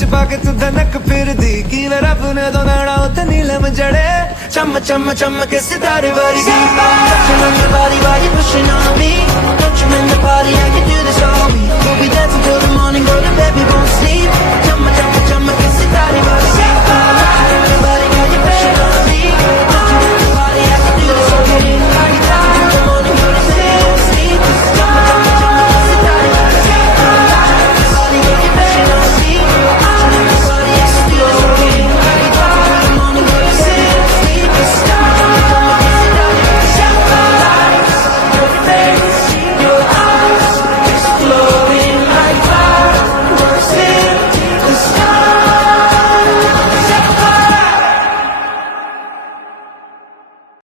च पाके तू दनक फिर दी की रब ने तो नाड़ा उते नीलम जड़े चम चम चम के सितारे वर्गी Touching on your body while you're pushing on me Don't you in the party, I can do this all week We'll be dancing till the morning, go to bed, we won't sleep